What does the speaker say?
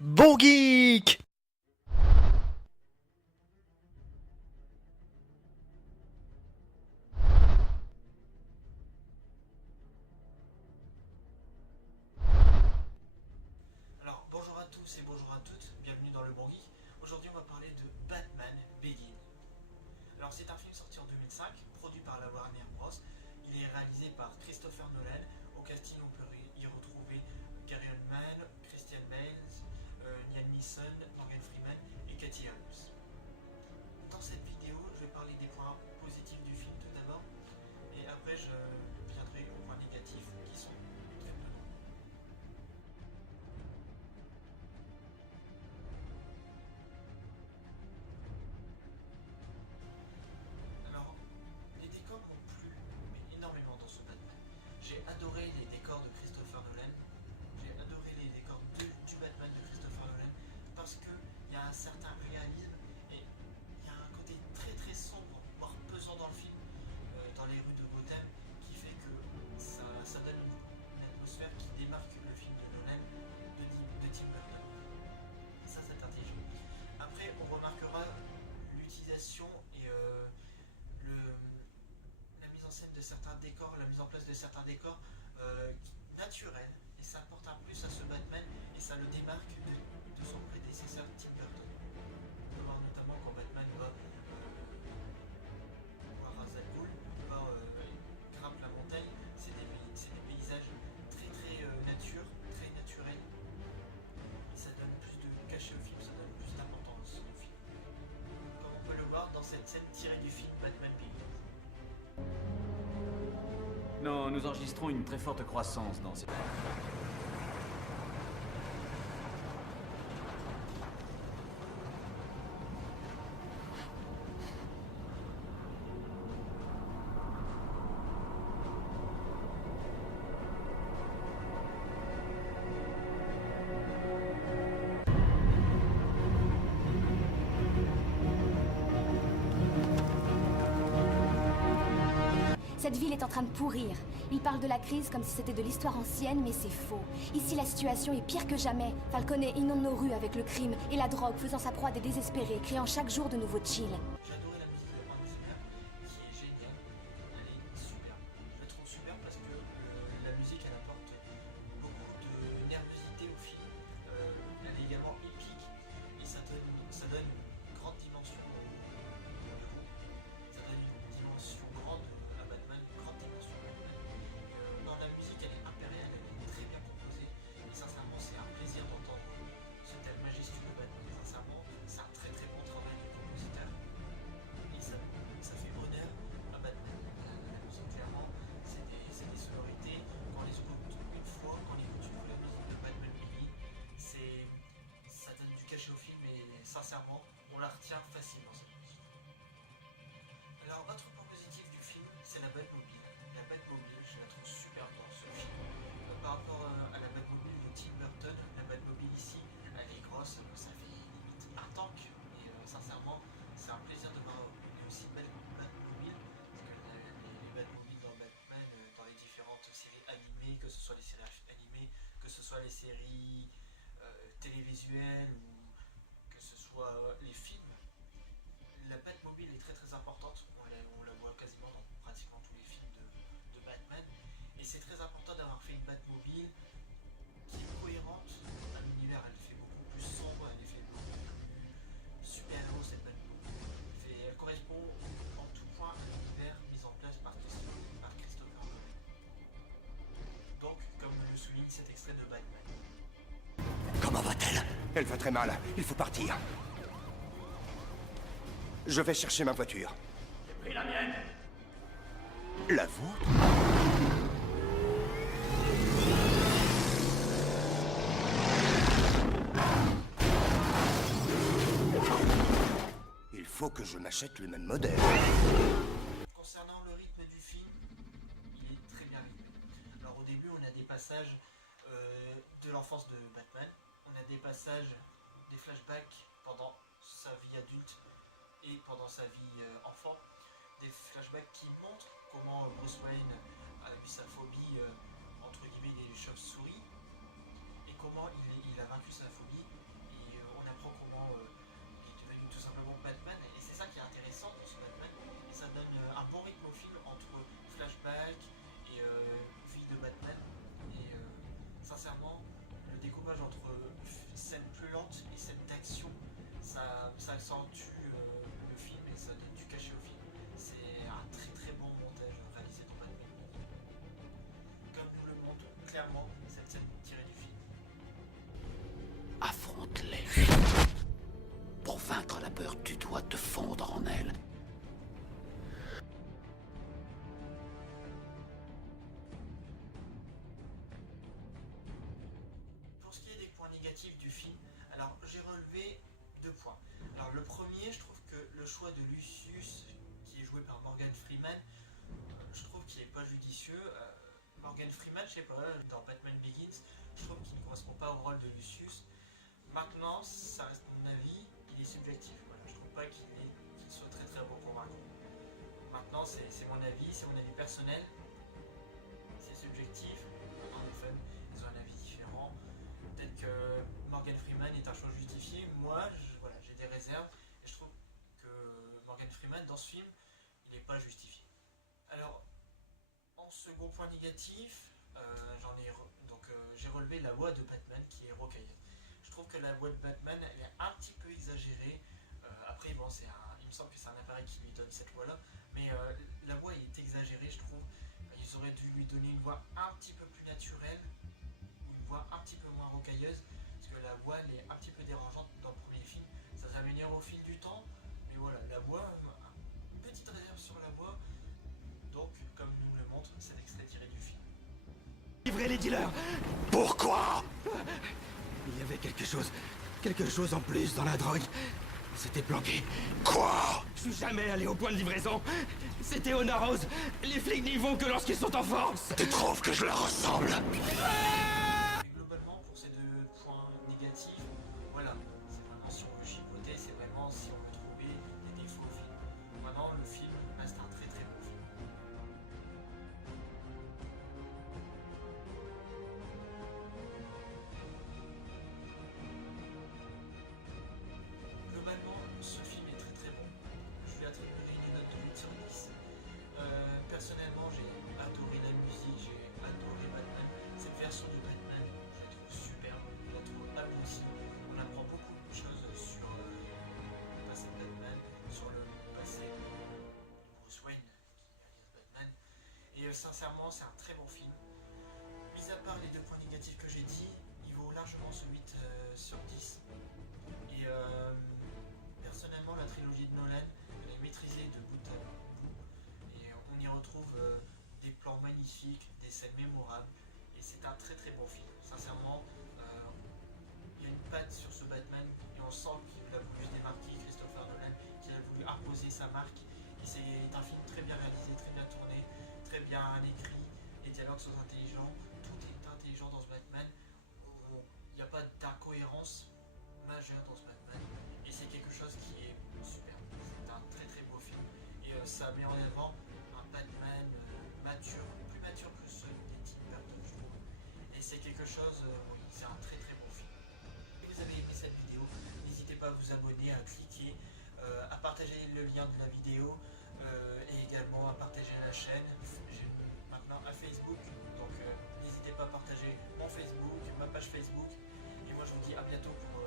Bon geek! Alors bonjour à tous et bonjour à toutes, bienvenue dans le Bon Geek. Aujourd'hui on va parler de Batman Begins. Alors c'est un film sorti en 2005, produit par la Warner Bros. Il est réalisé par Christopher Nolan. Au casting on peut y retrouver Gary Oldman, Christian Bale, Liam Neeson, Morgan Freeman et Katie Holmes. Dans cette vidéo je vais parler des points positifs du film tout d'abord et après je viendrai aux points négatifs qui sont très peu nombreux. Alors, les décors m'ont plu, mais énormément dans ce Batman. J'ai adoré les décors de Christopher Nolan. J'ai adoré les décors du Batman de Christopher Nolan parce qu'il y a un certain réalisme et il y a un côté très très sombre, voire pesant dans le film, dans les rues de Gotham, qui fait que ça donne une atmosphère qui démarque le film de Nolan de Tim Burton. Ça, c'est intelligent. Après, on remarquera l'utilisation et le, la mise en scène de certains décors, la mise en place de certains décors naturels. Et ça apporte un plus à ce Batman et ça le démarque de son prédécesseur Tim Burton. On peut voir notamment quand Batman va voir Ra's al Ghul, grimpe la montagne, c'est des paysages très très nature, très naturels. Et ça donne plus de cachet au film, ça donne plus d'importance au film. Comme on peut le voir dans cette scène tirée du film Batman Begins. Non, nous enregistrons une très forte croissance dans ces... Cette ville est en train de pourrir. Il parle de la crise comme si c'était de l'histoire ancienne, mais c'est faux. Ici, la situation est pire que jamais. Falcone inonde nos rues avec le crime et la drogue, faisant sa proie des désespérés, créant chaque jour de nouveaux chills. J'ai adoré la musique de Hans Zimmer, qui est géniale. Elle est superbe. Je la trouve superbe parce que la musique, elle apporte beaucoup de nervosité au film. Elle est également épique et ça donne une grande dimension au héros. Ça donne une dimension grande à Batman, une grande dimension à Batman. Dans la musique, elle est impériale, elle est très bien composée. Et sincèrement, c'est un plaisir d'entendre ce thème majestueux de Batman. Et sincèrement, c'est un très très bon travail du compositeur. Et ça fait honneur à Batman. La musique, clairement, c'est des sonorités. Quand on les écoute une fois, quand on écoute une fois la musique de Batman Begins, ça donne du cachet au film et sincèrement, on la retient facilement cette musique. Alors, autre point positif du film, c'est la Batmobile. La Batmobile, je la trouve super dans ce film. Par rapport à la Batmobile de Tim Burton, la Batmobile ici, elle est grosse, ça fait limite un tank. Et sincèrement, c'est un plaisir de voir une aussi belle Batmobile. Parce que les Batmobiles dans Batman, dans les différentes séries animées, que ce soit les séries animées, que ce soit les séries télévisuelles ou que ce soit les films, la Batmobile est très très importante. On la voit quasiment dans pratiquement tous les films de Batman. Et c'est très important d'avoir fait une Batmobile qui est cohérente à l'univers. Elle fait beaucoup plus sombre, elle fait beaucoup plus super-héros cette Batmobile. Elle correspond en tout point à l'univers mis en place par Christopher Nolan. Donc, comme le souligne cet extrait de Batman. Comment va-t-elle? Elle va très mal. Il faut partir. Je vais chercher ma voiture. J'ai pris la mienne. La vôtre? Il faut que je m'achète le même modèle. Concernant le rythme du film, il est très bien rythmé. Alors au début, on a des passages de l'enfance de Batman, on a des passages, des flashbacks pendant sa vie adulte et pendant sa vie enfant, des flashbacks qui montrent comment Bruce Wayne a eu sa phobie entre guillemets des chauves-souris et comment il a vaincu sa phobie, et on apprend comment il est devenu tout simplement Batman, et c'est ça qui est intéressant dans ce Batman, et ça donne un bon rythme au film entre flashback et vie de Batman, et sincèrement, le découpage entre scènes plus lentes et scènes d'action, ça accentue le film et ça donne du cachet au film. C'est un très très bon montage réalisé dans Batman. Comme nous le montre clairement cette scène tirée du film. Affronte-les. Pour vaincre la peur, tu dois te fondre en elle. Pour ce qui est des points négatifs du film, alors j'ai relevé 2 points. Alors le premier, je trouve que le choix de Lucius, qui est joué par Morgan Freeman, je trouve qu'il n'est pas judicieux. Morgan Freeman, je sais pas, dans Batman Begins, je trouve qu'il ne correspond pas au rôle de Lucius. Maintenant, ça reste mon avis, il est subjectif. Voilà, je trouve pas qu'il soit très très bon convaincant. Maintenant, c'est mon avis personnel, c'est subjectif. Maintenant, les fans, ils ont un avis différent. Peut-être que Morgan Freeman est un choix justifié. Moi, voilà, j'ai des réserves et je trouve que Morgan Freeman, dans ce film, il n'est pas justifié. Alors, en second point négatif, j'ai relevé la voix de Batman qui est rocailleuse. Je trouve que la voix de Batman, elle est un petit peu exagérée. Après, bon, il me semble que c'est un appareil qui lui donne cette voix-là, mais la voix est exagérée, je trouve. Ils auraient dû lui donner une voix un petit peu plus naturelle, ou une voix un petit peu moins rocailleuse, parce que la voix, elle est un petit peu dérangeante dans le premier film. Ça s'améliore au fil du temps, mais voilà, la voix, une petite réserve sur la voix. Donc, comme nous le montre cet extrait tiré du film. Livrer les dealers. Pourquoi? Il y avait quelque chose en plus dans la drogue. C'était planqué. Quoi? Je suis jamais allé au point de livraison. C'était au Narrows. Les flics n'y vont que lorsqu'ils sont en force. Tu trouves que je leur ressemble? Mais globalement, pour ces 2 points négatifs, voilà, c'est vraiment si on veut chipoter, c'est vraiment si on veut trouver des défauts au film. Maintenant, le film reste un très très bon film. Globalement, ce film est très très bon. Je lui attribuerai une note de 8 sur 10. Personnellement, j'ai adoré la musique, j'ai adoré Batman. Cette version de Batman, je la trouve superbe, je la trouve aboutie. On apprend beaucoup de choses sur le passé de Batman, sur le passé de Bruce Wayne, qui est alias Batman. Et sincèrement, c'est un très bon film. Mis à part les 2 points négatifs que j'ai dit, il vaut largement ce 8 sur 10. Et personnellement, la trilogie de Nolan, elle est maîtrisée de bout en bout. Et on y retrouve des plans magnifiques, des scènes mémorables. Et c'est un très très bon film. Sincèrement, il y a une patte sur ce Batman et on sent qu'il a voulu se démarquer, Christopher Nolan, qu'il a voulu imposer sa marque. Et c'est un film très bien réalisé, très bien tourné, très bien écrit. Les dialogues sont intelligents, tout est intelligent dans ce Batman. Il n'y a pas d'incohérence majeure dans ce Batman. Et c'est quelque chose qui est superbe. C'est un très très beau film. Et ça met en avant un Batman mature, plus mature que ceux des Tim Burton, je trouve. Et c'est quelque chose, oui, c'est un très très bon film. Si vous avez aimé cette vidéo, n'hésitez pas à vous abonner, à cliquer, à partager le lien de la vidéo et également à partager la chaîne. J'ai maintenant un Facebook, donc n'hésitez pas à partager mon Facebook, ma page Facebook. Et moi je vous dis à bientôt pour